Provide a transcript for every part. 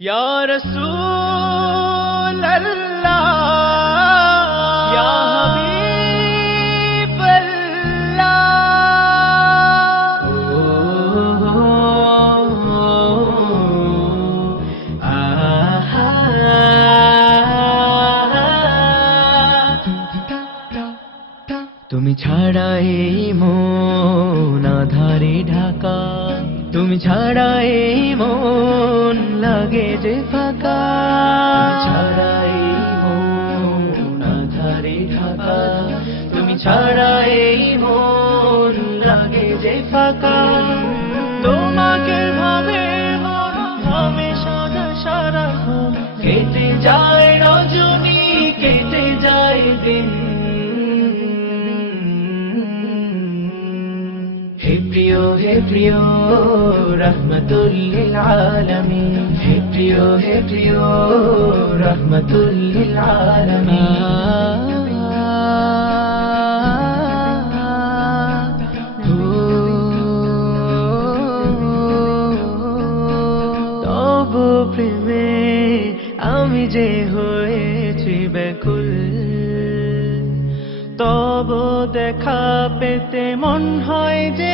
या रसूल अल्लाह या हबीब अल्लाह। তুমি ছাড়া এই মন আধারে ঢাকা, তুমি ছাড়া এই মন লাগে যে ফাঁকা, ছাড়া এই মন আধারে ঢাকা, তুমি ছাড়া এই মন লাগে যে ফাঁকা। তোমাকে ভাবে ভাবে সাদা সারাক্ষণ, কেটে যায় রজনী কেটে যায় দিন। হে প্রিয় রহমতুল লিল আলামিন, হে প্রিয় রহমতুল লিল আলামিন। তব প্রেমে আমি যে হয়েছি ব্যাকুল, তব দেখা পেতে মন হয় যে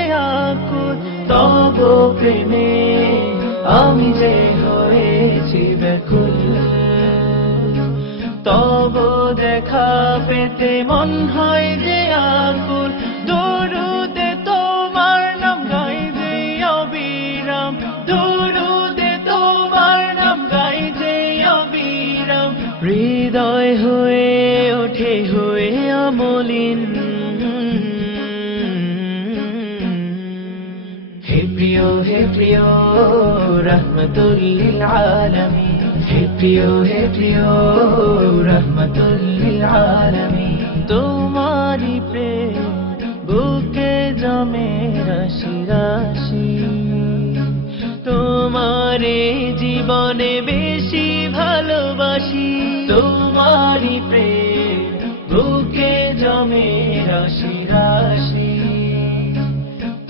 আকুল, তব প্রেমে আমি যে হয়েছি ব্যাকুল, তব দেখা পেতে মন হয় যে আকুল। দরুদে তোমার নাম গাই যে অবিরাম, দরুদে তোমার নাম গাই যে অবিরাম, হৃদয় হয়ে ওঠে হয়ে আমলিন। হে প্রিয় রহমতুল লিল আলামিন, হে প্রিয় রহমতুল লিল আলামিন। তোমারি প্রেম বুকে জমে রাশি রাশি, তোমারে জীবনে বেশি ভালোবাসি, তোমারি প্রেম বুকে জমে রাশি রাশি,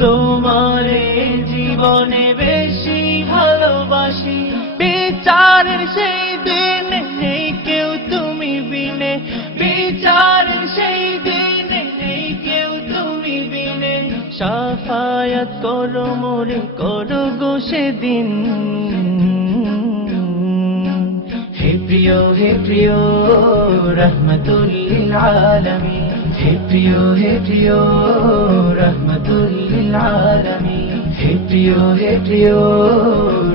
তোমারে জীবনে বেশি ভালোবাসি। বিচারের সেই দিন নেই কেউ তুমি বিনে, বিচারের সেই দিন নেই কেউ তুমি বিনে, শাফায়াত করো মোরে করো গো সেদিন। হে প্রিয় রহমতুল লিল আলামিন, হে প্রিয় রহমতুল লিল আলামিন, হে প্রিয়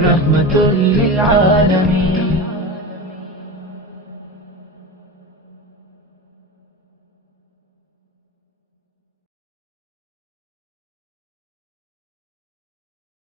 রহমতুল লিল আলামিন।